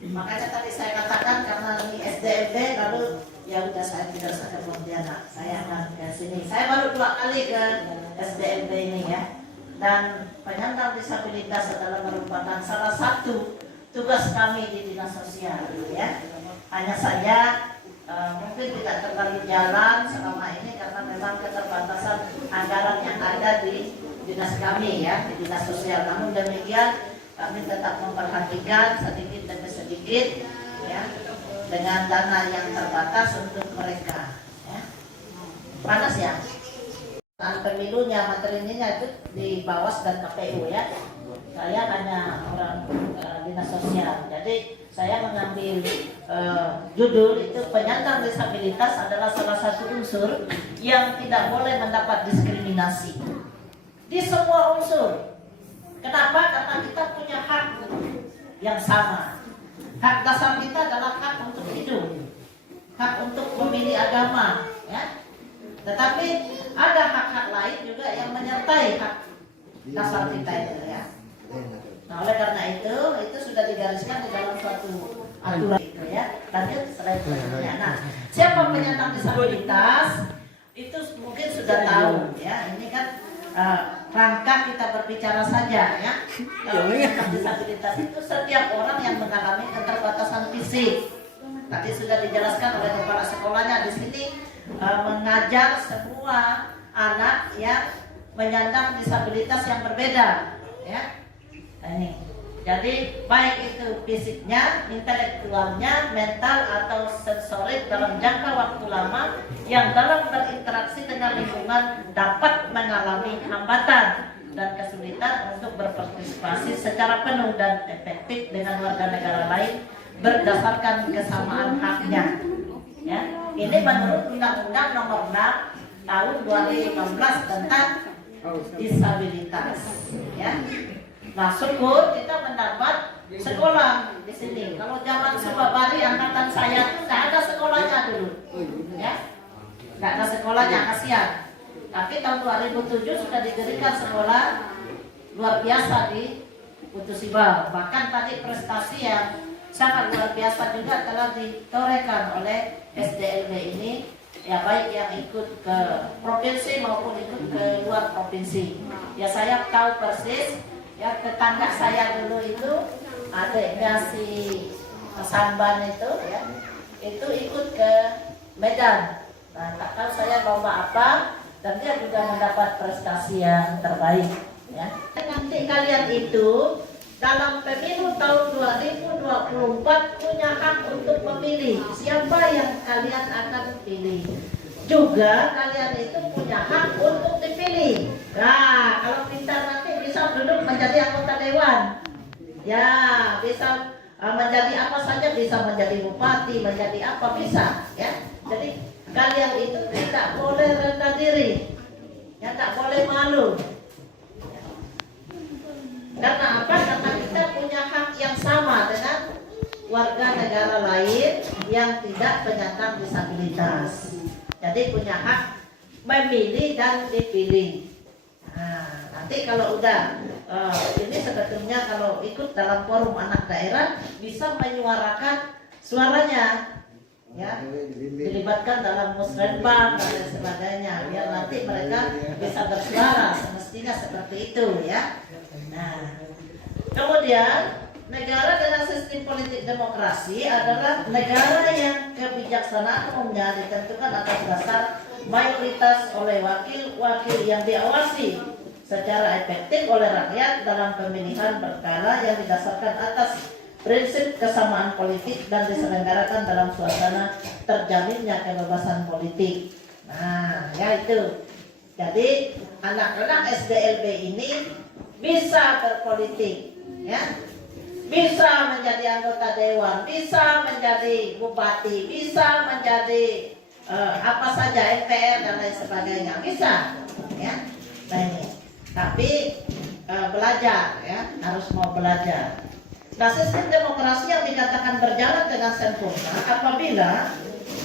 Makanya tadi saya katakan karena ini SDMB lalu ya udah saya tidak usah ke Pontianak, saya akan ke sini. Saya baru 2 kali ke SDMB ini ya. Dan penyandang disabilitas adalah merupakan salah satu tugas kami di dinas sosial ya. Hanya saja mungkin tidak terlalu jalan selama ini karena memang keterbatasan anggaran yang ada di dinas kami ya, di dinas sosial. Namun demikian kami tetap memperhatikan sedikit demi sedikit ya, dengan dana yang terbatas untuk mereka ya. Panas ya pemilunya, materinya itu di Bawas dan KPU ya. Saya hanya orang dinas sosial, jadi saya mengambil judul itu penyandang disabilitas adalah salah satu unsur yang tidak boleh mendapat diskriminasi di semua unsur. Kenapa? Karena kita punya hak yang sama. Hak dasar kita adalah hak untuk hidup, hak untuk memilih agama ya. Tetapi ada hak-hak lain juga yang menyertai hak dasar kita itu ya. Nah, oleh karena itu sudah digariskan di dalam suatu aturan itu ya. Lanjut selanjutnya. Nah, siapa penyandang disabilitas itu mungkin sudah tahu ya. Ini kan rangka kita berbicara saja ya. Kalau penyandang disabilitas itu setiap orang yang mengalami keterbatasan fisik. Tadi sudah dijelaskan oleh kepala sekolahnya di sini. Mengajar semua anak yang menyandang disabilitas yang berbeda ya. Nah, ini jadi baik itu fisiknya, intelektualnya, mental atau sensorik dalam jangka waktu lama yang dalam berinteraksi dengan lingkungan dapat mengalami hambatan dan kesulitan untuk berpartisipasi secara penuh dan efektif dengan warga negara lain berdasarkan kesamaan haknya ya. Ini menurut Undang-Undang Nomor 6 Tahun 2015 tentang disabilitas ya. Nah, syukur kita mendapat sekolah di sini. Kalau zaman Subabari angkatan saya tuh nggak ada sekolahnya dulu ya, nggak ada sekolahnya, kasihan. Tapi tahun 2007 sudah didirikan sekolah luar biasa di Putusibau. Bahkan tadi prestasi yang sangat luar biasa juga telah ditorehkan oleh SDLB ini ya, baik yang ikut ke provinsi maupun ikut ke luar provinsi ya. Saya tahu persis ya, tetangga saya dulu itu adiknya si Samban itu ya, itu ikut ke Medan. Nah, tak tahu saya lomba apa dan dia juga mendapat prestasi yang terbaik ya. Nanti kalian itu dalam pemilu tahun 2024 punya hak untuk memilih siapa yang kalian akan pilih. Juga kalian itu punya hak untuk dipilih. Nah, kalau pintar nanti bisa duduk menjadi anggota dewan. Ya, bisa menjadi apa saja, bisa menjadi bupati, menjadi apa bisa ya. Jadi kalian itu tidak boleh rendah diri. Ya, tidak boleh malu. Karena apa? Karena kita punya hak yang sama dengan warga negara lain yang tidak penyandang disabilitas. Jadi punya hak memilih dan dipilih. Nah, nanti kalau udah ini sebetulnya kalau ikut dalam forum anak daerah bisa menyuarakan suaranya ya, dilibatkan dalam musrenbang dan sebagainya biar nanti mereka bisa bersuara, semestinya seperti itu ya. Nah, kemudian negara dengan sistem politik demokrasi adalah negara yang kebijaksanaan umumnya ditentukan atas dasar mayoritas oleh wakil-wakil yang diawasi secara efektif oleh rakyat dalam pemilihan berkala yang didasarkan atas prinsip kesamaan politik dan diselenggarakan dalam suasana terjaminnya kebebasan politik. Nah, ya itu. Jadi anak-anak SDLB ini bisa berpolitik, ya, bisa menjadi anggota dewan, bisa menjadi bupati, bisa menjadi apa saja MPR dan lain sebagainya, bisa, ya. Nah ini, tapi belajar, ya, harus mau belajar. Nah, sistem demokrasi yang dikatakan berjalan dengan sempurna apabila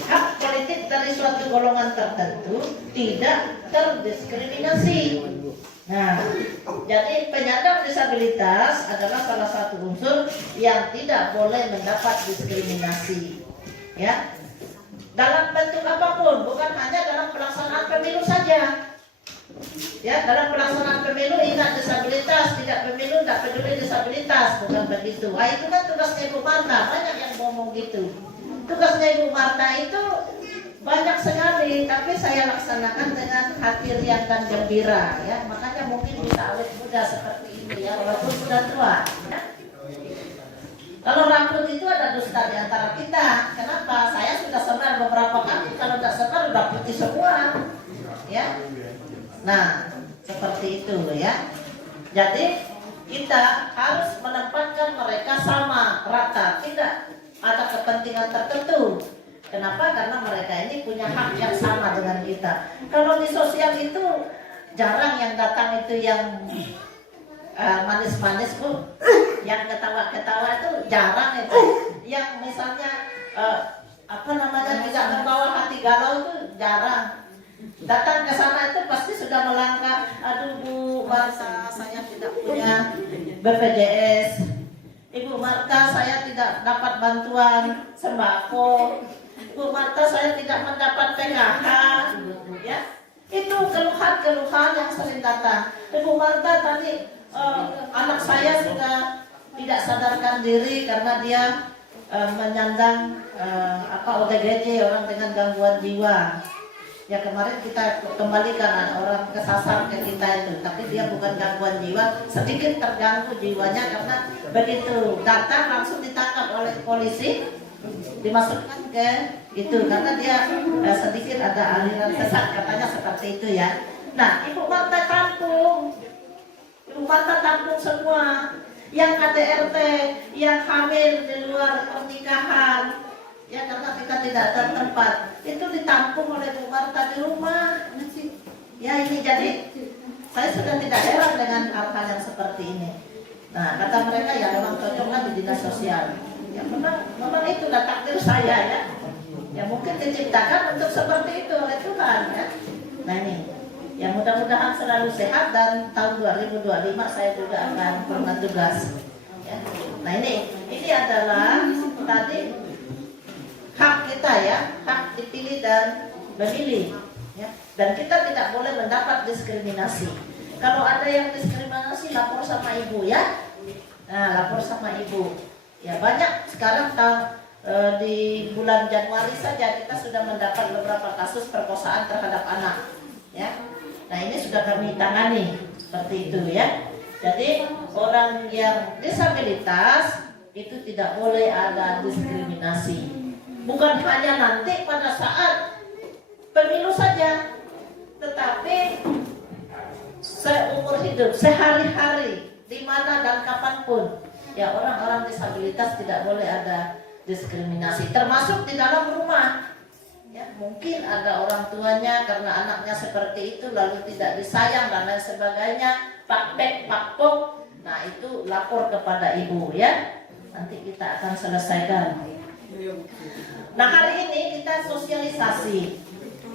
hak politik dari suatu golongan tertentu tidak terdiskriminasi. Nah, jadi penyandang disabilitas adalah salah satu unsur yang tidak boleh mendapat diskriminasi, ya. Dalam bentuk apapun, bukan hanya dalam pelaksanaan pemilu saja. Ya, dalam pelaksanaan pemilu ingat disabilitas, tidak pemilu tidak peduli disabilitas, bukan begitu. Itu kan tugasnya Ibu Marta, banyak yang ngomong gitu. Tugasnya Ibu Marta itu banyak sekali, tapi saya laksanakan dengan hati riang dan gembira, ya. Makanya mungkin bisa awet muda seperti ini, ya, walaupun sudah tua. Ya. Kalau rambut itu ada dusta di antara kita. Kenapa? Saya sudah semar beberapa kali, kalau tidak semar udah putih semua, ya. Nah, seperti itu, ya. Jadi kita harus menempatkan mereka sama, rata, tidak ada kepentingan tertentu. Kenapa? Karena mereka ini punya hak yang sama dengan kita. Kalau di sosial itu jarang yang datang itu yang manis-manis, Bu. Yang ketawa-ketawa itu jarang itu. Yang misalnya tidak membawa hati galau itu jarang. Datang ke sana itu pasti sudah melangkah, aduh Bu Marta, saya tidak punya BPJS. Ibu Marta, saya tidak dapat bantuan sembako. Bu Marta, saya tidak mendapat PKH, ya. Itu keluhan-keluhan yang sering datang. Ibu Marta, tadi anak saya sudah tidak sadarkan diri karena dia menyandang ODGJ, orang dengan gangguan jiwa. Ya, kemarin kita kembalikan orang kesasar ke kita itu, tapi dia bukan gangguan jiwa, sedikit terganggu jiwanya karena begitu datang langsung ditangkap oleh polisi, dimasukkan ke itu karena dia sedikit ada aliran sesat, katanya seperti itu, ya. Nah, Ibu Marta tampung semua yang KDRT, yang hamil di luar pernikahan, ya, karena kita tidak ada tempat, itu ditampung oleh Bu Marta di rumah. Ya, ini jadi saya sudah tidak heran dengan hal-hal yang seperti ini. Nah, kata mereka, ya memang cocoklah di dinas sosial. Ya memang itulah takdir saya, ya. Ya mungkin diciptakan untuk seperti itu oleh Tuhan, ya. Nah ini, ya mudah-mudahan selalu sehat dan tahun 2025 saya juga akan pernah tugas. Ya. Nah ini adalah tadi hak kita, ya, hak dipilih dan memilih, ya. Dan kita tidak boleh mendapat diskriminasi. Kalau ada yang diskriminasi, lapor sama ibu, ya. Nah, lapor sama ibu. Ya, banyak sekarang di bulan Januari saja kita sudah mendapat beberapa kasus perkosaan terhadap anak, ya. Nah, ini sudah kami tangani seperti itu, ya. Jadi orang yang disabilitas itu tidak boleh ada diskriminasi. Bukan hanya nanti pada saat pemilu saja, tetapi seumur hidup, sehari-hari, di mana dan kapanpun, ya, orang-orang disabilitas tidak boleh ada diskriminasi, termasuk di dalam rumah. Ya, mungkin ada orang tuanya karena anaknya seperti itu lalu tidak disayang dan lain sebagainya, pakpek, pakpok. Nah, itu lapor kepada ibu, ya. Nanti kita akan selesaikan. Nah, hari ini kita sosialisasi.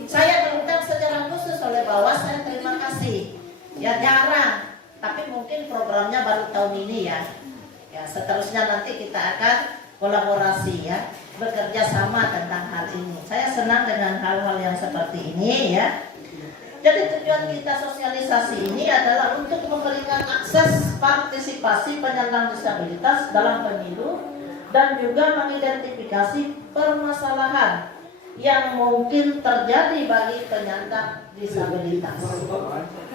Saya diundang secara khusus oleh Bawas, saya terima kasih. Ya, jarang, tapi mungkin programnya baru tahun ini, ya. Ya, seterusnya nanti kita akan kolaborasi, ya, bekerja sama tentang hal ini. Saya senang dengan hal-hal yang seperti ini, ya. Jadi tujuan kita sosialisasi ini adalah untuk memberikan akses partisipasi penyandang disabilitas dalam pemilu dan juga mengidentifikasi permasalahan yang mungkin terjadi bagi penyandang disabilitas.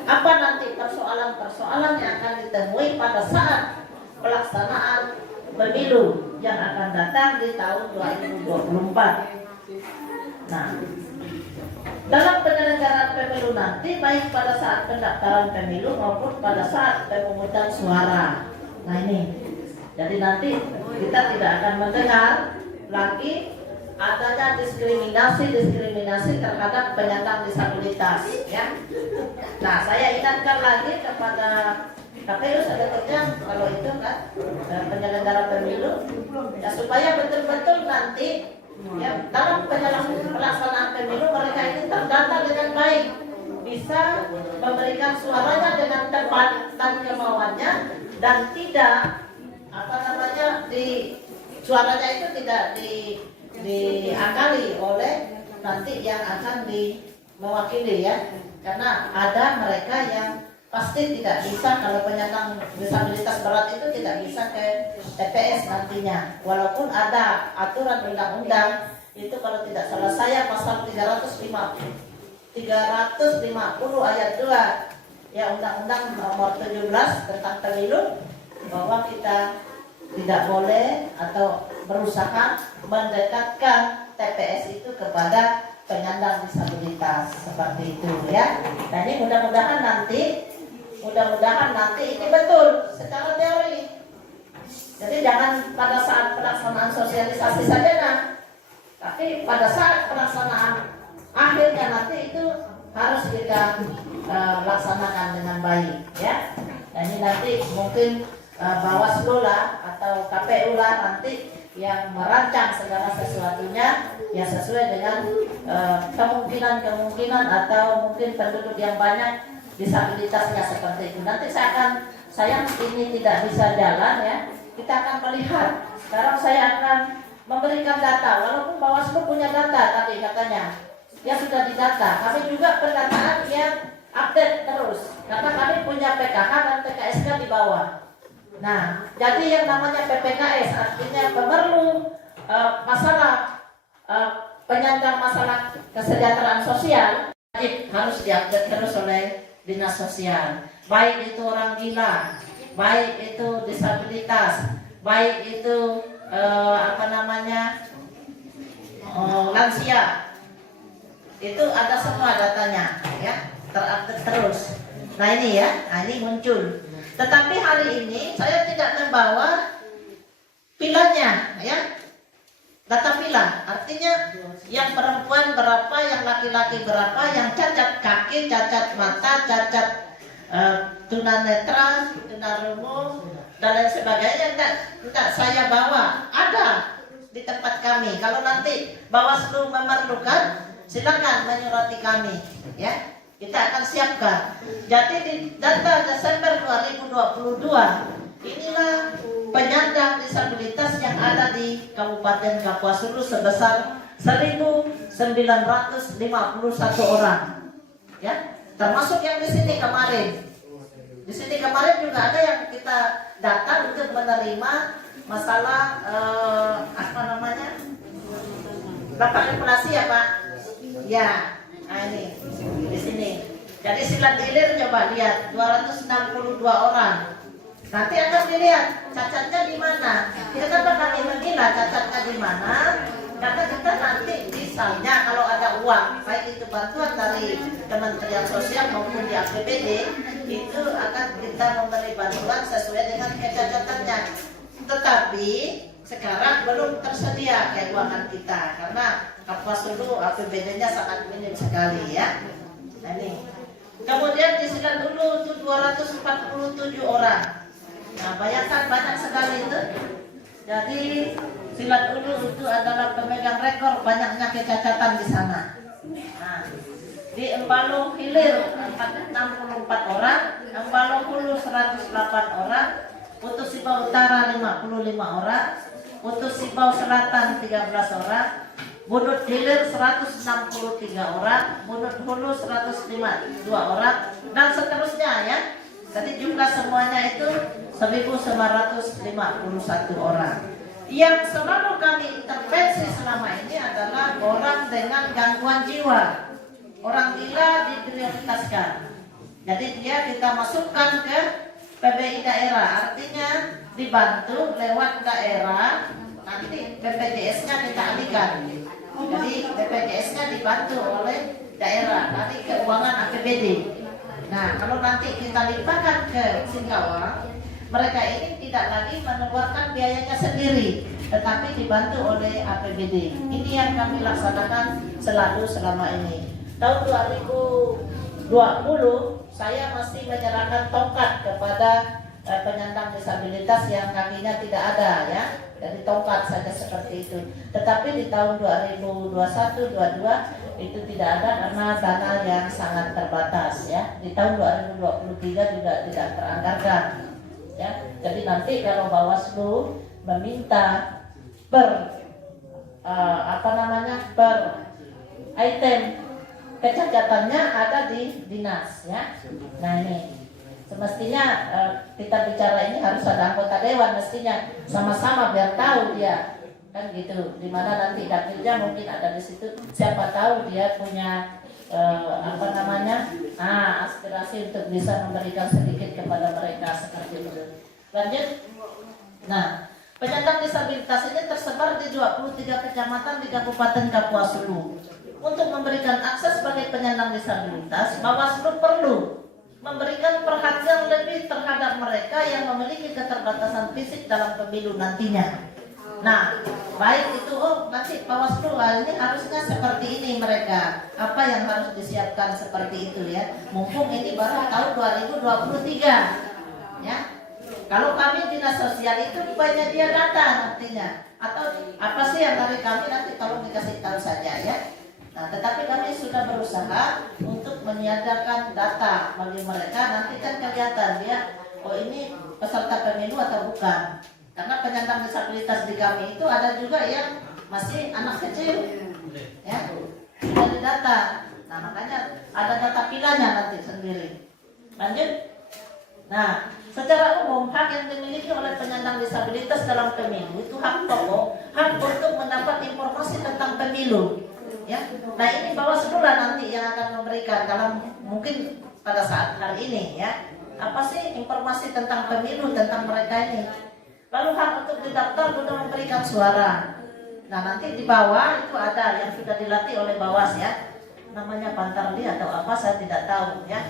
Apa nanti persoalan-persoalan yang akan ditemui pada saat pelaksanaan pemilu yang akan datang di tahun 2024. Nah, dalam penyelenggaraan pemilu nanti, baik pada saat pendaftaran pemilu maupun pada saat pemungutan suara. Nah ini, jadi nanti kita tidak akan mendengar lagi adanya diskriminasi terhadap penyandang disabilitas, ya. Nah, saya ingatkan lagi kepada KPU sudah kerja kalau itu kan penyelenggara pemilu, ya, supaya betul-betul nanti, ya, dalam pelaksanaan pemilu mereka ini terdata dengan baik, bisa memberikan suaranya dengan tepat dan kemauannya, dan tidak suaranya itu tidak diakali oleh nanti yang akan mewakili ya, karena ada mereka yang pasti tidak bisa, kalau penyandang disabilitas berat itu tidak bisa ke TPS nantinya, walaupun ada aturan undang-undang itu, kalau tidak salah saya pasal 350 ayat 2 ya, Undang-Undang nomor 17 tentang pemilu, bahwa kita tidak boleh atau berusaha mendekatkan TPS itu kepada penyandang disabilitas seperti itu ya. Nah ini mudah-mudahan nanti ini betul secara teori. Jadi jangan pada saat pelaksanaan sosialisasi saja nah, tapi pada saat pelaksanaan akhirnya nanti itu harus kita laksanakan dengan baik ya. Nah ini nanti mungkin Bawaslu lah atau KPU lah nanti yang merancang segala sesuatunya ya, sesuai dengan kemungkinan atau mungkin penduduk yang banyak disabilitasnya seperti itu. Nanti saya ini tidak bisa jalan ya, kita akan melihat. Sekarang saya akan memberikan data, walaupun Bawaslu punya data tadi katanya ya, sudah didata. Kami juga pendataan yang update terus, karena kami punya PKH dan PKSK di bawah. Nah, jadi yang namanya PPKS artinya pemerlu masalah penyandang masalah kesejahteraan sosial wajib harus diupdate terus oleh Dinas Sosial. Baik itu orang gila, baik itu disabilitas, baik itu lansia. Itu ada semua datanya ya, terupdate terus. Nah ini ya, ini muncul. Tetapi hari ini saya tidak membawa pilanya ya, data pila. Artinya yang perempuan berapa, yang laki-laki berapa, yang cacat kaki, cacat mata, cacat tunanetra, tunarungu dan lain sebagainya tidak saya bawa. Ada di tempat kami. Kalau nanti Bawaslu memerlukan, silakan menyurati kami ya. Kita akan siapkan. Jadi di data Desember 2022 inilah penyandang disabilitas yang ada di Kabupaten Kapuas Hulu sebesar 1.951 orang. Ya, termasuk yang di sini kemarin. Di sini kemarin juga ada yang kita data untuk menerima masalah Bapak inflasi ya Pak. Ya. Nah ini di sini. Jadi silat hilir coba lihat 262 orang. Nanti akan dilihat cacatnya di mana. Kenapa kami mengira cacatnya di mana? Karena kita nanti misalnya kalau ada uang, baik itu bantuan dari Kementerian Sosial maupun di APBD, itu akan kita memberi bantuan sesuai dengan kecacatannya. Tetapi sekarang belum tersedia keuangan kita karena Kapuas Hulu APBD-nya sangat minim sekali ya. Nah ini. Kemudian di Silat Hulu itu 247 orang. Nah bayangkan banyak sekali itu. Jadi Silat Hulu itu adalah pemegang rekor banyaknya kecacatan di sana. Nah, di Embalu Hilir 64 orang, Embalu Hulu 108 orang, Putus Sibau Utara 55 orang, Putus Sibau Selatan 13 orang, Bunut Hilir 163 orang, Bunut Hulu 152 orang, dan seterusnya ya. Jadi jumlah semuanya itu 1.951 orang. Yang selalu kami intervensi selama ini adalah orang dengan gangguan jiwa. Orang gila diprioritaskan. Jadi dia kita masukkan ke PBI daerah, artinya dibantu lewat daerah, nanti BPJS-nya kita alihkan. Jadi BPJS-nya dibantu oleh daerah, nanti keuangan APBD. Nah, kalau nanti kita limpahkan ke Singkawang, mereka ini tidak lagi mengeluarkan biayanya sendiri, tetapi dibantu oleh APBD. Ini yang kami laksanakan selalu selama ini. Tahun 2020 saya masih menyerahkan tongkat kepada penyandang disabilitas yang kakinya tidak ada ya, jadi tongkat saja seperti itu. Tetapi di tahun 2021-22 itu tidak ada karena dana yang sangat terbatas ya. Di tahun 2023 juga tidak teranggarkan ya. Jadi nanti kalau Bawaslu meminta per per item kecacatannya ada di dinas ya. Nah ini semestinya kita bicara ini harus ada anggota dewan, mestinya sama-sama biar tahu dia kan gitu. Dimana nanti dapilnya mungkin ada di situ, siapa tahu dia punya aspirasi untuk bisa memberikan sedikit kepada mereka seperti itu. Lanjut. Nah, penyandang disabilitas ini tersebar di 23 kecamatan di Kabupaten Kapuas Hulu. Untuk memberikan akses bagi penyandang disabilitas, Bawaslu perlu memberikan perhatian lebih terhadap mereka yang memiliki keterbatasan fisik dalam pemilu nantinya. Nah, baik itu nanti Bawaslu ini harusnya seperti ini mereka. Apa yang harus disiapkan seperti itu ya. Mumpung ini baru tahun 2023 ya. Kalau kami dinas sosial itu banyak dia data nantinya. Atau apa sih yang dari kami nanti tolong dikasih tahu saja ya. Nah, tetapi kami sudah berusaha untuk meniadakan data bagi mereka. Nanti kan kelihatan dia, ini peserta pemilu atau bukan. Karena penyandang disabilitas di kami itu ada juga yang masih anak kecil, ya, dari data. Nah, makanya ada data pilanya nanti sendiri. Lanjut. Nah, secara umum hak yang dimiliki oleh penyandang disabilitas dalam pemilu itu hak pokok, hak untuk mendapat informasi tentang pemilu. Ya, nah ini Bawaslu lah nanti yang akan memberikan dalam mungkin pada saat hari ini ya. Apa sih informasi tentang pemilu tentang mereka ini? Lalu hak untuk didaftar guna memberikan suara. Nah nanti di bawah itu ada yang sudah dilatih oleh Bawas ya. Namanya Pantarli atau apa saya tidak tahu ya.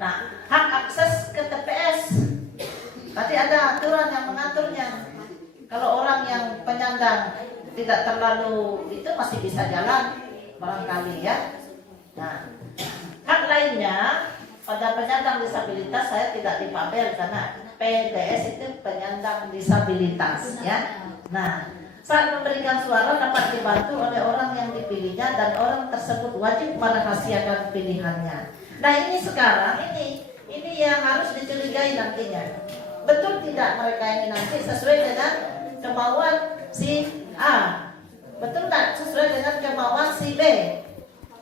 Nah hak akses ke TPS. Tadi ada aturan yang mengaturnya. Kalau orang yang penyandang tidak terlalu itu masih bisa jalan barangkali ya. Nah hak lainnya pada penyandang disabilitas saya tidak dipapel karena PDS itu penyandang disabilitas ya. Nah, saat memberikan suara dapat dibantu oleh orang yang dipilihnya dan orang tersebut wajib merahasiakan pilihannya. Nah, ini sekarang ini yang harus dicurigai nantinya. Betul tidak mereka ini nanti sesuai dengan kemauan si A? Betul tidak sesuai dengan kemauan si B?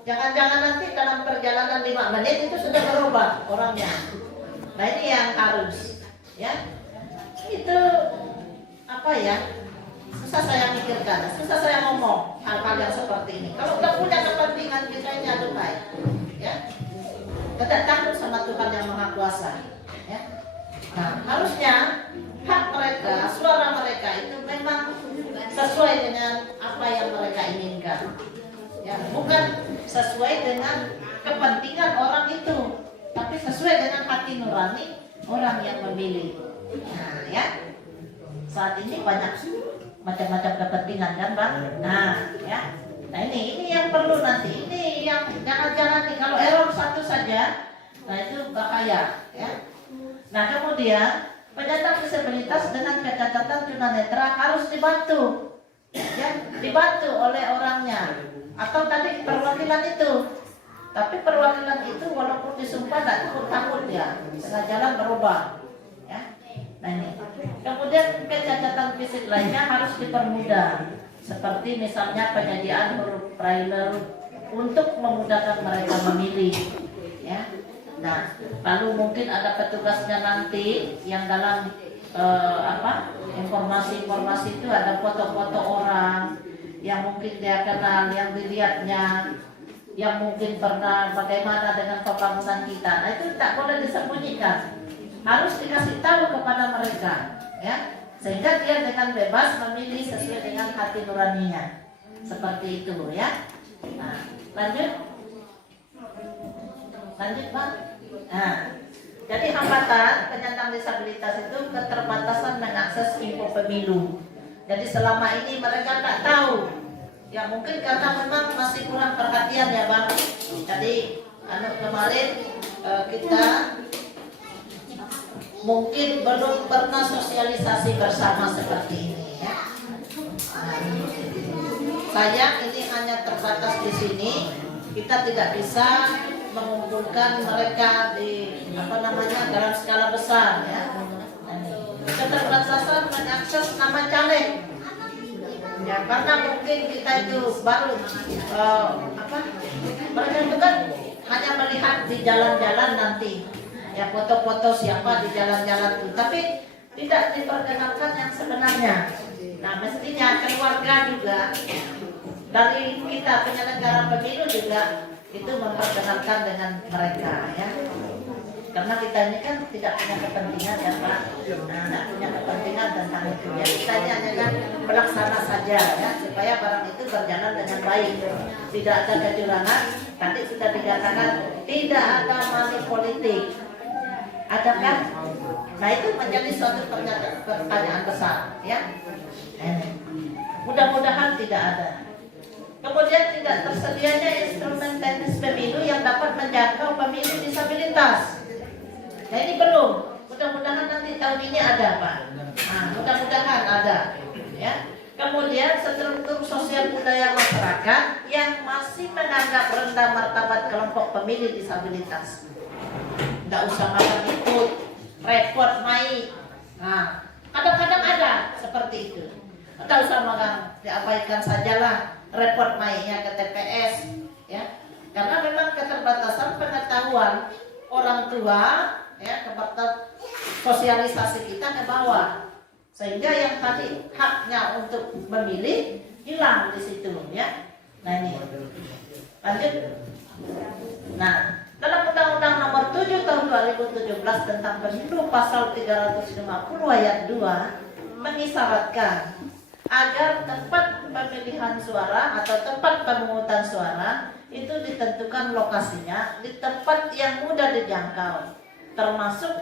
Jangan-jangan nanti dalam perjalanan 5 menit itu sudah berubah orangnya. Nah, ini yang harus ya, itu apa ya, susah saya mikirkan, susah saya ngomong hal-hal yang seperti ini. Kalau udah punya kepentingan kita ini aduhai ya, tidak takut sama Tuhan yang Maha Kuasa ya. Nah harusnya hak mereka, suara mereka itu memang sesuai dengan apa yang mereka inginkan ya, bukan sesuai dengan kepentingan orang itu, tapi sesuai dengan hati nurani orang yang memilih. Nah ya, saat ini banyak macam-macam kepentingan kan Bang. Nah ya, nah ini yang perlu nanti, ini yang jangan-jangan nih kalau error satu saja, nah itu bahaya ya. Nah kemudian penyandang disabilitas dengan kecacatan tunanetra harus dibantu ya, dibantu oleh orangnya atau tadi perwakilan itu. Tapi perwakilan itu walaupun disumpah tidak takut ya, tengah jalan berubah ya. Nah ini kemudian kecacatan fisik lainnya harus dipermudah, seperti misalnya penyediaan huruf braille untuk memudahkan mereka memilih ya. Nah lalu mungkin ada petugasnya nanti yang dalam informasi-informasi itu ada foto-foto orang yang mungkin dia kenal, yang dilihatnya, yang mungkin pernah bagaimana dengan pembangunan kita. Nah itu tak boleh disembunyikan, harus dikasih tahu kepada mereka ya, sehingga dia dengan bebas memilih sesuai dengan hati nuraninya, seperti itu ya. Nah lanjut Bang. Nah jadi hambatan penyandang disabilitas itu keterbatasan mengakses info pemilu. Jadi selama ini mereka tak tahu ya, mungkin karena memang masih kurang perhatian ya Bang. Jadi kemarin kita mungkin belum pernah sosialisasi bersama seperti ini ya. Sayang ini hanya terbatas di sini, kita tidak bisa mengumpulkan mereka di dalam skala besar ya. Keterbatasan mengakses nama caleg ya, karena mungkin kita itu baru mereka itu kan hanya melihat di jalan-jalan nanti ya, foto-foto siapa di jalan-jalan itu, tapi tidak diperkenalkan yang sebenarnya. Nah, mestinya keluarga juga dari kita penyelenggara pemilu juga itu memperkenalkan dengan mereka ya. Karena kita ini kan tidak punya kepentingan ya Pak, tidak punya kepentingan tentang itu ya. Kita ini hanya melaksana saja ya, supaya barang itu berjalan dengan baik, tidak ada kecurangan. Tadi sudah dikatakan tidak ada money politik, ada kan? Nah itu menjadi suatu pertanyaan besar ya. Mudah-mudahan tidak ada. Kemudian tidak tersedianya instrumen teknis pemilu yang dapat menjangkau pemilih disabilitas. Nah ini belum. Mudah-mudahan nanti tahun ini ada Pak. Nah, mudah-mudahan ada. Ya. Kemudian struktur sosial budaya masyarakat yang masih menganggap rendah martabat kelompok pemilih disabilitas. Tidak usah makan ikut, repot main. Nah, kadang-kadang ada seperti itu. Tidak usah makan, diabaikan sajalah repot mainnya ke TPS. Ya. Karena memang keterbatasan pengetahuan orang tua. Ya, kepada sosialisasi kita ke bawah, sehingga yang tadi haknya untuk memilih hilang di situ ya. Nah ini lanjut. Nah dalam Undang-Undang Nomor 7 Tahun 2017 tentang Pemilu pasal 350 ayat 2 mengisyaratkan agar tempat pemilihan suara atau tempat pemungutan suara itu ditentukan lokasinya di tempat yang mudah dijangkau, termasuk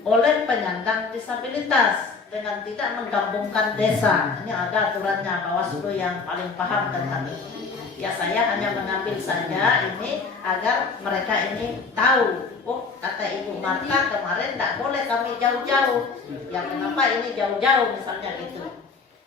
oleh penyandang disabilitas dengan tidak menggabungkan desa. Ini ada aturannya, Bawaslu yang paling paham tentang ini. Ya saya hanya mengambil saja ini agar mereka ini tahu. Oh kata Ibu Marta kemarin tidak boleh kami jauh-jauh. Yang kenapa ini jauh-jauh misalnya gitu.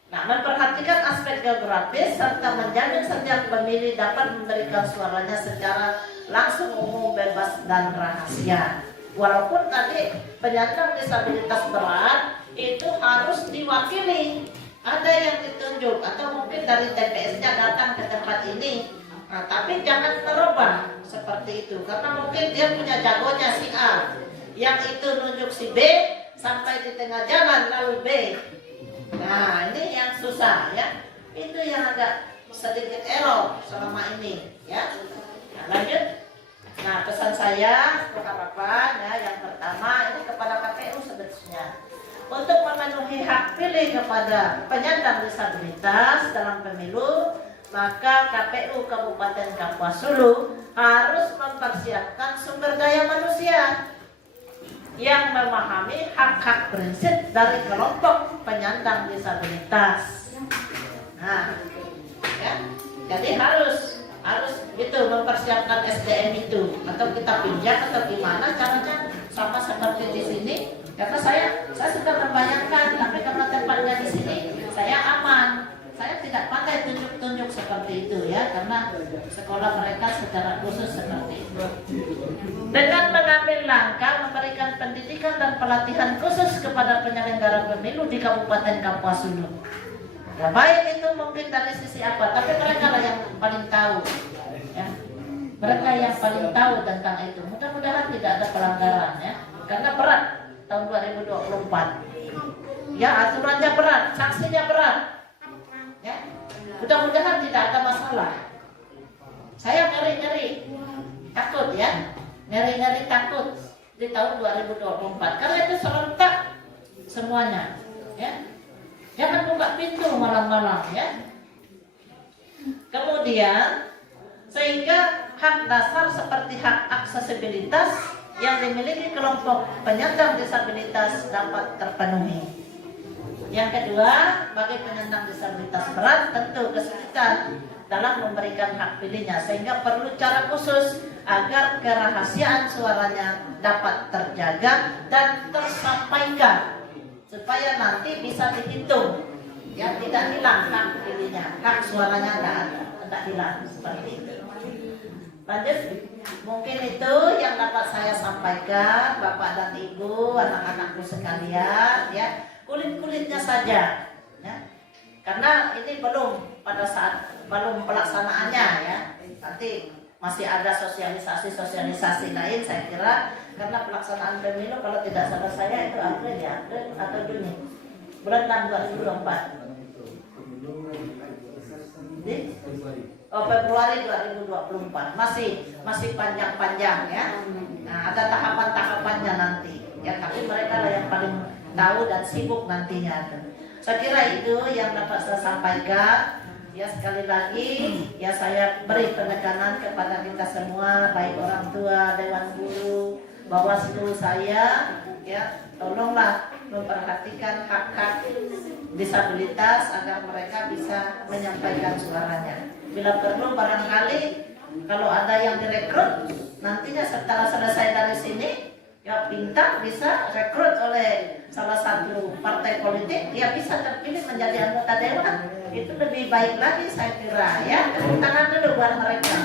Nah memperhatikan aspek geografis serta menjamin setiap pemilih dapat memberikan suaranya secara langsung, umum, bebas dan rahasia. Walaupun tadi penyandang disabilitas berat itu harus diwakili, ada yang ditunjuk atau mungkin dari TPS-nya datang ke tempat ini. Nah, tapi jangan merubah seperti itu, karena mungkin dia punya jagonya si A, yang itu nunjuk si B sampai di tengah jalan lalu B. Nah ini yang susah ya, itu yang agak sedikit error selama ini ya. Nah, lanjut. Nah pesan saya harapan ya, yang pertama ini kepada KPU sebetulnya untuk memenuhi hak pilih kepada penyandang disabilitas dalam pemilu, maka KPU Kabupaten Kapuas Hulu harus mempersiapkan sumber daya manusia yang memahami hak-hak prinsip dari kelompok penyandang disabilitas. Nah ya, jadi harus gitu mempersiapkan SDM itu, atau kita pinjam atau gimana caranya sama seperti di sini. Karena saya sudah membayangkan, tapi karena tempatnya di sini saya aman, saya tidak pandai tunjuk-tunjuk seperti itu ya, karena sekolah mereka secara khusus seperti itu. Dengan mengambil langkah memberikan pendidikan dan pelatihan khusus kepada penyelenggara pemilu di Kabupaten Kapuas Hulu. Ya, baik itu mungkin dari sisi apa, tapi mereka lah yang paling tahu ya. Mereka yang paling tahu tentang itu. Mudah-mudahan tidak ada pelanggaran ya, karena berat tahun 2024 ya, aturannya berat, sanksinya berat ya. Mudah-mudahan tidak ada masalah. Saya ngeri-ngeri takut ya, ngeri-ngeri takut di tahun 2024 karena itu serentak semuanya ya. Jangan buka pintu malam-malam ya. Kemudian sehingga hak dasar seperti hak aksesibilitas yang dimiliki kelompok penyandang disabilitas dapat terpenuhi. Yang kedua, bagi penyandang disabilitas berat tentu kesulitan dalam memberikan hak pilihnya, sehingga perlu cara khusus agar kerahasiaan suaranya dapat terjaga dan tersampaikan supaya nanti bisa dihitung, ya, tidak hilang hak pilihnya, hak suaranya tidak hilang seperti itu. Lanjut, mungkin itu yang dapat saya sampaikan, Bapak dan Ibu, anak-anakku sekalian, ya, kulit-kulitnya saja, ya. Karena ini belum pada saat belum pelaksanaannya, ya. Nanti masih ada sosialisasi lain, saya kira, karena pelaksanaan pemilu kalau tidak salah saya itu April, ya, April atau Juni, bulan 6 2024. Februari 2024, masih panjang-panjang, ya. Nah, ada tahapan-tahapannya nanti, ya, tapi mereka lah yang paling tahu dan sibuk nantinya. Saya kira itu yang dapat saya sampaikan. Ya, sekali lagi, ya, saya beri penekanan kepada kita semua, baik orang tua, dewan guru, Bawaslu saya, ya, tolonglah memperhatikan hak-hak disabilitas agar mereka bisa menyampaikan suaranya. Bila perlu barangkali kalau ada yang direkrut, nantinya setelah selesai dari sini, ya, pintar bisa rekrut oleh salah satu partai politik, dia bisa terpilih menjadi anggota dewan. Itu lebih baik lagi saya kira, ya. Tepuk tangan dulu buat mereka.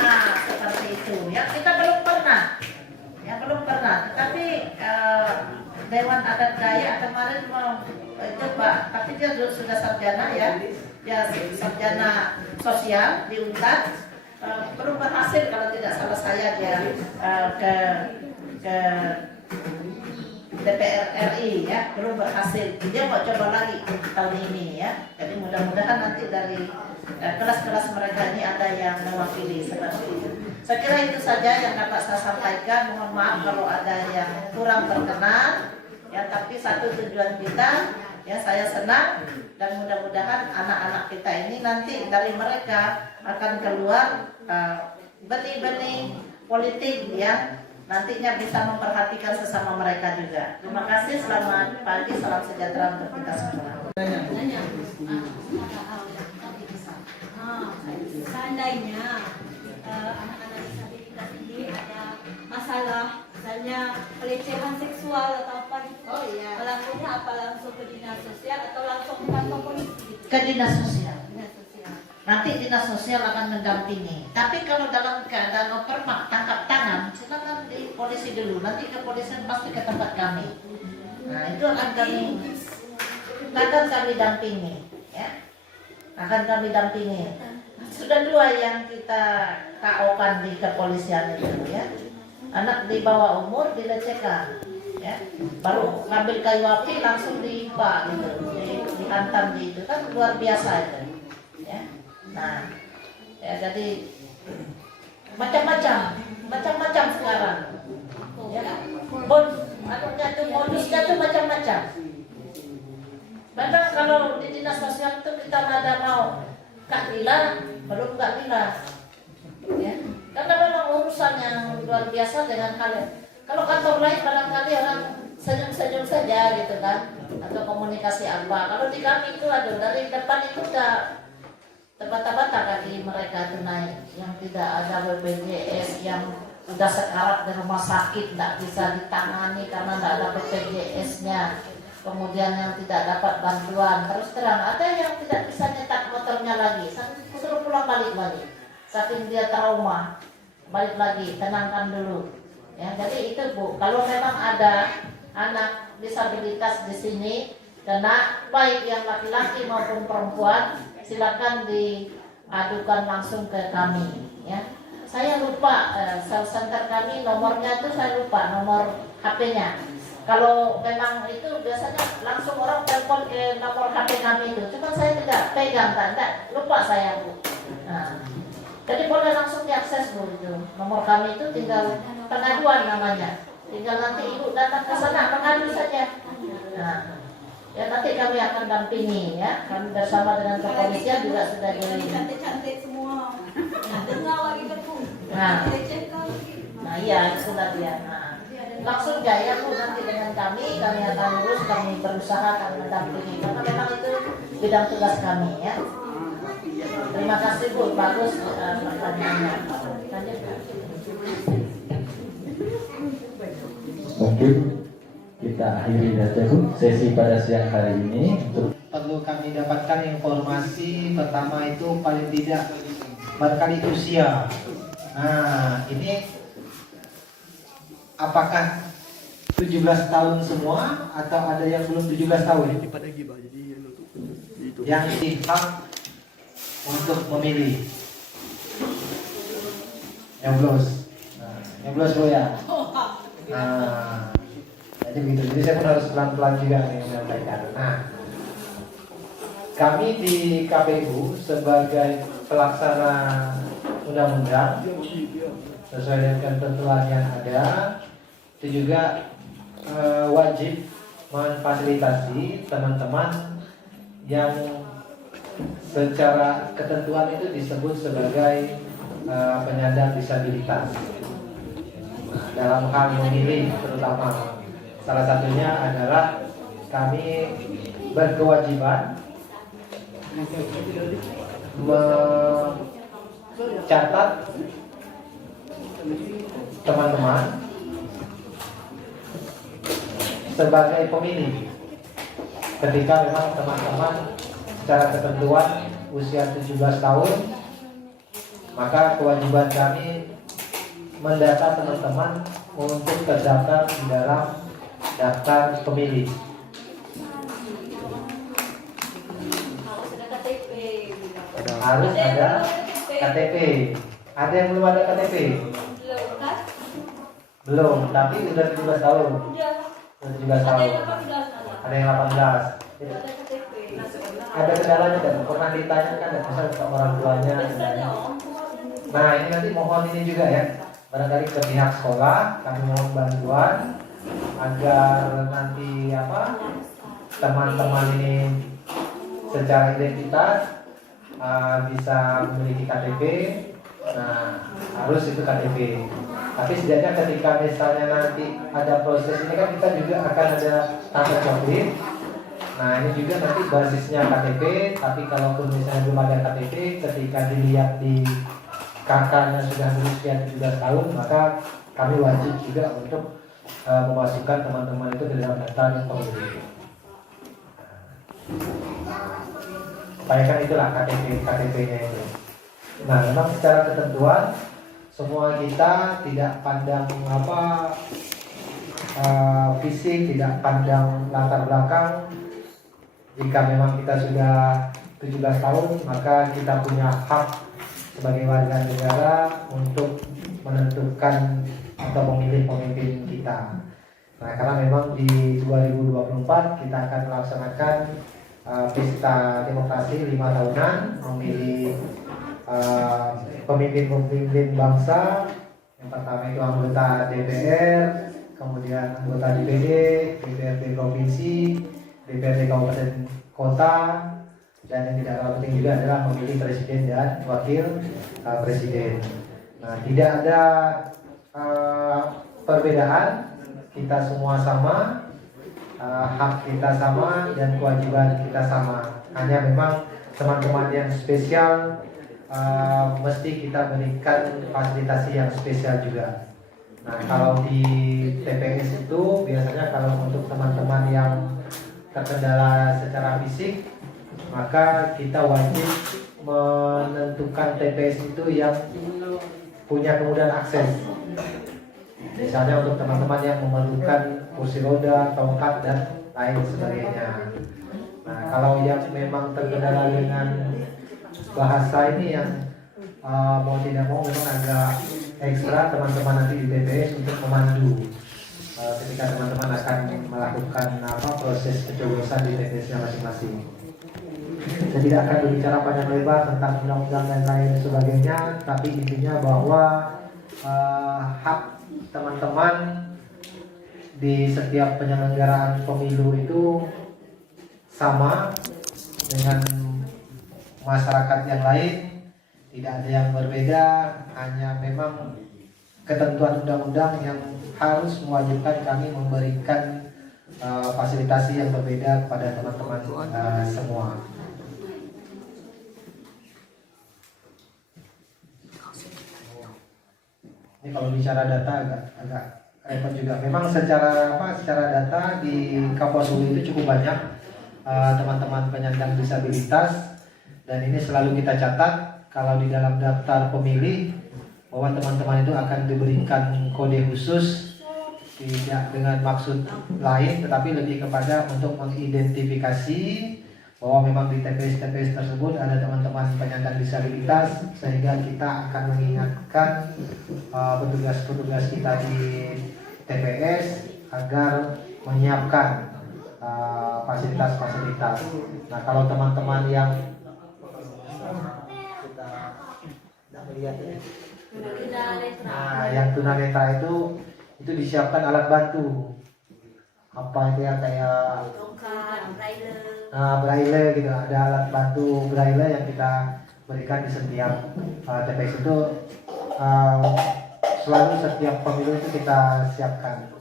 Nah, seperti itu, ya. Kita belum pernah, ya, tetapi Dewan Adat Dayak kemarin mau coba, tapi dia sudah sarjana, ya, sarjana sosial di UNTAD. Belum berhasil kalau tidak salah saya dia ke DPR RI, ya, belum berhasil. Dia mau coba lagi tahun ini, ya. Jadi mudah-mudahan nanti dari kelas-kelas mereka ini ada yang mewakili seperti itu. Saya kira itu saja yang dapat saya sampaikan. Mohon maaf kalau ada yang kurang berkenan, ya, tapi satu tujuan kita, ya, saya senang dan mudah-mudahan anak-anak kita ini nanti dari mereka akan keluar benih-benih politik, ya, nantinya bisa memperhatikan sesama mereka juga. Terima kasih, selamat pagi, salam sejahtera untuk kita semua. Seandainya anak-anak disabilitas ini ada masalah, misalnya pelecehan seksual atau apa gitu, langsungnya apa langsung ke dinas sosial atau langsung ke kantor polisi? Ke dinas sosial. Dinas sosial. Nanti dinas sosial akan mendampingi. Tapi kalau dalam keadaan opermak tangkap tangan, silakan di polisi dulu. Nanti kepolisian pasti ke tempat kami. Nah, itu akan kami dampingi, ya. Akan kami dampingi. Sudah 2 yang kita KO-kan di kepolisian itu, ya. Anak di bawah umur dilecehkan, ya. Baru ngambil kayu api langsung diimpa gitu, dihantam di itu, kan luar biasa itu, ya. Nah, ya, jadi macam-macam sekarang, ya. Modusnya tuh macam-macam. Padahal kalau di dinas sosial itu kita ada mau Kak Lila, belum Kak Lila, ya. Karena memang urusan yang luar biasa dengan kalian. Kalau kantor lain barangkali orang senyum-senyum saja gitu kan, atau komunikasi apa. Kalau di kami itu aduh, dari depan itu udah terbata-bata kaki mereka itu naik, yang tidak ada BPJS, yang udah sekarat di rumah sakit tidak bisa ditangani karena tidak ada BPJS-nya. Kemudian yang tidak dapat bantuan, terus terang ada yang tidak bisa nyetak motornya lagi, suruh pulang balik lagi, saking dia trauma, balik lagi, tenangkan dulu, ya. Jadi itu Bu, kalau memang ada anak disabilitas di sini, kena baik yang laki-laki maupun perempuan, silakan diadukan langsung ke kami, ya. Saya lupa cell center kami nomornya itu saya lupa nomor HP-nya. Kalau memang itu biasanya langsung orang telepon ke nomor HP kami itu. Cuma saya tidak pegang, tanda lupa saya Bu. Nah, jadi boleh langsung diakses Bu itu. Nomor kami itu tinggal pengaduan namanya. Tinggal nanti Ibu datang ke sana mengadu saja. Nah, ya nanti kami akan dampingi, ya. Kami bersama dengan kepolisian juga sudah jadi. Cantik-cantik semua. Dengar lagi kan Bu. Nah iya sudah dia. Nah, langsung jaya Bu nanti dengan kami akan terus kami berusaha akan mendampingi karena memang itu bidang tugas kami ya. Terima kasih Bu, bagus pertanyaannya. Mungkin kita akhiri saja Bu sesi pada siang hari ini. Perlu kami dapatkan informasi pertama itu paling tidak barangkali usia. Nah ini apakah 17 tahun semua atau ada yang belum 17 tahun yang hak untuk memilih? Nyoblos. Nah, nyoblos Bu ya. Nah, jadi begitu. Jadi saya pun harus pelan-pelan juga nih menyampaikan. Nah, kami di KPU sebagai pelaksana undang-undang sesuai dengan ketentuan yang ada itu juga wajib memfasilitasi teman-teman yang secara ketentuan itu disebut sebagai penyandang disabilitas. Nah, dalam hal memilih terutama salah satunya adalah kami berkewajiban mencatat teman-teman sebagai pemilih ketika memang teman-teman secara ketentuan usia 17 tahun, maka kewajiban kami mendata teman-teman untuk terdaftar di dalam daftar pemilih. Harus ada KTP. Ada yang belum ada KTP? Belum kan? Belum, tapi udah 17 tahun. Udah. Udah 17 tahun. Ada yang 18. Ada KTP. Ada kendalanya kan? Pernah ditanyakan dan misal ke orang tuanya. Nah ini nanti mohon ini juga ya. Barangkali ke pihak sekolah kami mohon bantuan agar nanti teman-teman ini secara identitas bisa memiliki KTP. Nah harus itu KTP. Tapi setidaknya ketika misalnya nanti ada proses ini kan kita juga akan ada tanda coklit. Nah ini juga nanti basisnya KTP. Tapi kalaupun misalnya belum ada KTP, ketika dilihat di kakaknya sudah berusia 17 tahun, maka kami wajib juga untuk memasukkan teman-teman itu ke dalam daftar pemilih. Upayakan itulah KTP-nya itu. Nah, memang secara ketentuan semua kita tidak pandang fisik, tidak pandang latar belakang. Jika memang kita sudah 17 tahun, maka kita punya hak sebagai warga negara untuk menentukan atau memilih pemimpin kita. Nah, karena memang di 2024 kita akan melaksanakan pesta demokrasi 5 tahunan, memilih pemimpin-pemimpin bangsa. Yang pertama itu anggota DPR, kemudian anggota DPD, DPRD provinsi, DPRD kabupaten kota, dan yang tidak kalah penting juga adalah memilih presiden dan wakil presiden. Nah, tidak ada perbedaan, kita semua sama, hak kita sama dan kewajiban kita sama. Hanya memang teman-teman yang spesial mesti kita berikan fasilitasi yang spesial juga. Nah, kalau di TPS itu biasanya kalau untuk teman-teman yang terkendala secara fisik, maka kita wajib menentukan TPS itu yang punya kemudahan akses. Misalnya untuk teman-teman yang memerlukan kursi roda, tongkat, dan lain sebagainya. Nah, kalau yang memang terkendala dengan bahasa ini yang mau tidak mau memang agak ekstra, teman-teman nanti di TPS untuk memandu ketika teman-teman akan melakukan proses pencoblosan di TPS-nya masing-masing. Saya tidak akan berbicara panjang lebar tentang undang-undang dan lain sebagainya, tapi intinya bahwa hak teman-teman di setiap penyelenggaraan pemilu itu sama dengan masyarakat yang lain, tidak ada yang berbeda, hanya memang ketentuan undang-undang yang harus mewajibkan kami memberikan fasilitasi yang berbeda kepada teman-teman semua. Ini kalau bicara data agak repot juga. Memang secara data di Kapuasulu itu cukup banyak teman-teman penyandang disabilitas, dan ini selalu kita catat kalau di dalam daftar pemilih bahwa teman-teman itu akan diberikan kode khusus, tidak dengan maksud lain tetapi lebih kepada untuk mengidentifikasi bahwa memang di TPS-TPS tersebut ada teman-teman penyandang disabilitas, sehingga kita akan mengingatkan petugas-petugas kita di TPS agar menyiapkan fasilitas-fasilitas. Nah, kalau teman-teman yang kita melihat ini, yang tunanetra itu disiapkan alat bantu. Apa itu ya, kayak braille gitu, ada alat bantu braille yang kita berikan di setiap TPS itu, selalu setiap pemilu itu kita siapkan.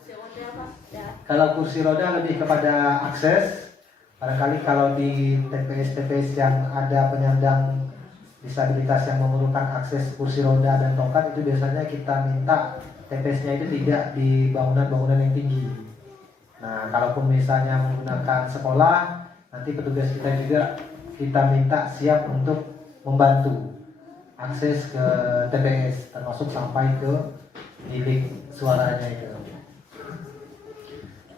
Kalau kursi roda lebih kepada akses, barangkali kalau di TPS-TPS yang ada penyandang disabilitas yang memerlukan akses kursi roda dan tongkat, itu biasanya kita minta TPS-nya itu tidak di bangunan-bangunan yang tinggi. Nah, kalaupun misalnya menggunakan sekolah, nanti petugas kita juga kita minta siap untuk membantu akses ke TPS, termasuk sampai ke bilik suaranya itu.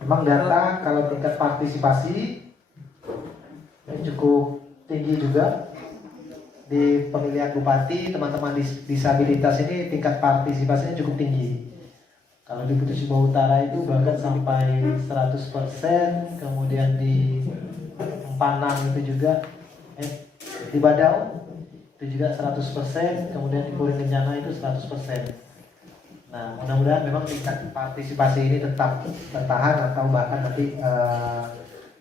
Memang data kalau tingkat partisipasi ini cukup tinggi juga. Di pemilihan bupati, teman-teman disabilitas ini tingkat partisipasinya cukup tinggi. Kalau di Putus Sumba Utara itu bahkan sampai 100%, kemudian di Empanang itu juga, di Badau itu juga 100%, kemudian di Puring Kencana itu 100%. Nah, mudah-mudahan memang tingkat partisipasi ini tetap bertahan atau bahkan nanti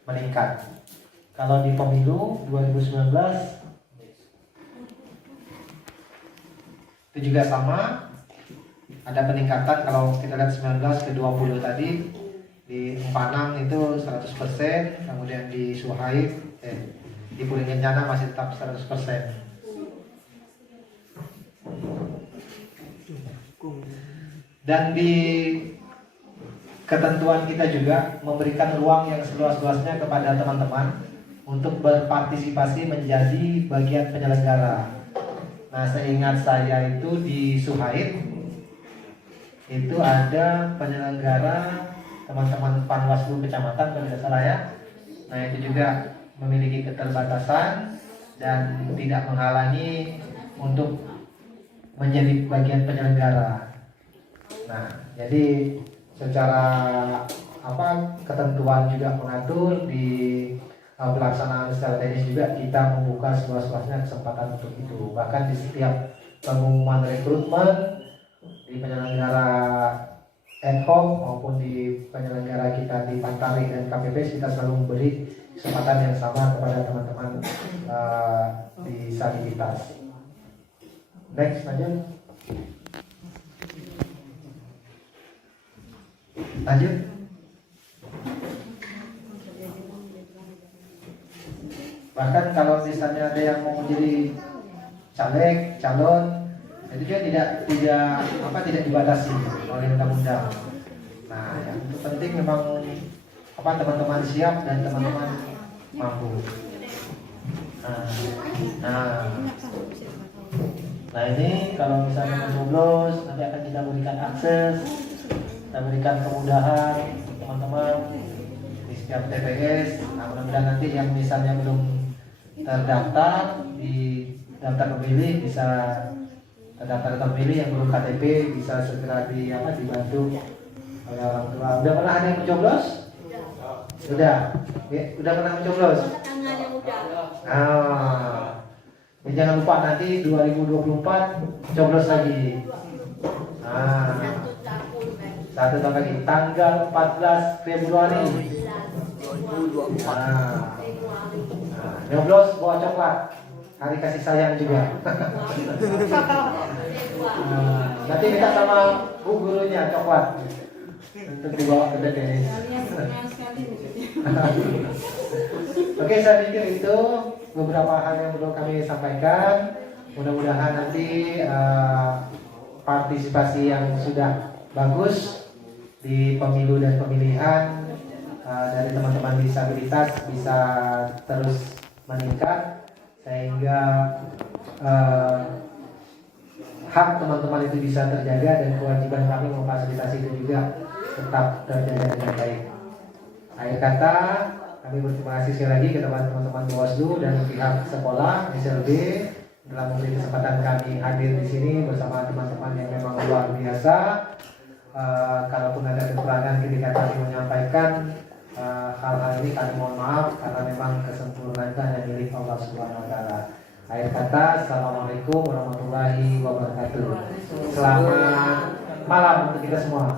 meningkat. Kalau di pemilu 2019 itu juga sama, ada peningkatan. Kalau kita lihat 19 ke 20 tadi, di Empanang itu 100%, kemudian di Suhaib, di Puring Kencana masih tetap 100%. Dan di ketentuan kita juga memberikan ruang yang seluas-luasnya kepada teman-teman untuk berpartisipasi menjadi bagian penyelenggara. Nah, seingat saya itu di Suhaib itu ada penyelenggara teman-teman Panwaslu kecamatan kalau tidak salah ya. Nah, itu juga memiliki keterbatasan dan tidak menghalangi untuk menjadi bagian penyelenggara. Nah, jadi secara ketentuan juga mengatur di pelaksanaan secara teknis juga kita membuka seluas-luasnya kesempatan untuk itu. Bahkan di setiap pengumuman rekrutmen di penyelenggara ad hoc maupun di penyelenggara kita di Pantari dan KPPS, kita selalu memberi kesempatan yang sama kepada teman-teman disabilitas. Next aja. Lanjut. Bahkan kalau misalnya ada yang mau menjadi caleg, calon, itu juga tidak dibatasi oleh undang-undang. Nah, yang penting memang teman-teman siap dan teman-teman mampu. Nah ini kalau misalnya mencoblos, nanti akan kita berikan akses, kita berikan kemudahan untuk teman-teman di setiap TPS. Nah, mudah-mudahan nanti yang misalnya belum terdaftar di daftar pemilih bisa terdaftar pemilih, yang belum KTP bisa segera dibantu oleh orang tua. Udah pernah ada yang mencoblos? Sudah. Ya, udah pernah mencoblos? Tangannya udah. Ya, jangan lupa nanti 2024 coblos lagi. Satu tahun lagi, tanggal 14 Februari. Nyoblos bawa coklat. hari kasih sayang juga. Nanti minta sama bu gurunya coklat untuk dibawa ke TTS. Oke, saya pikir itu beberapa hal yang perlu kami sampaikan. Mudah-mudahan nanti partisipasi yang sudah bagus di pemilu dan pemilihan dari teman-teman disabilitas bisa terus meningkat sehingga hak teman-teman itu bisa terjaga dan kewajiban kami memfasilitasi itu juga tetap terjaga dengan baik. Akhir kata, kami berterima kasih sekali lagi kepada teman-teman Bawaslu dan pihak sekolah SLB telah memberi kesempatan kami hadir di sini bersama teman-teman yang memang luar biasa. Kalaupun ada kekurangan ketika kami menyampaikan hal-hal ini, kami mohon maaf karena memang kesempurnaan itu hanya milik Allah Subhanahu Wa Taala. Akhir kata, assalamualaikum warahmatullahi wabarakatuh. Selamat malam untuk kita semua.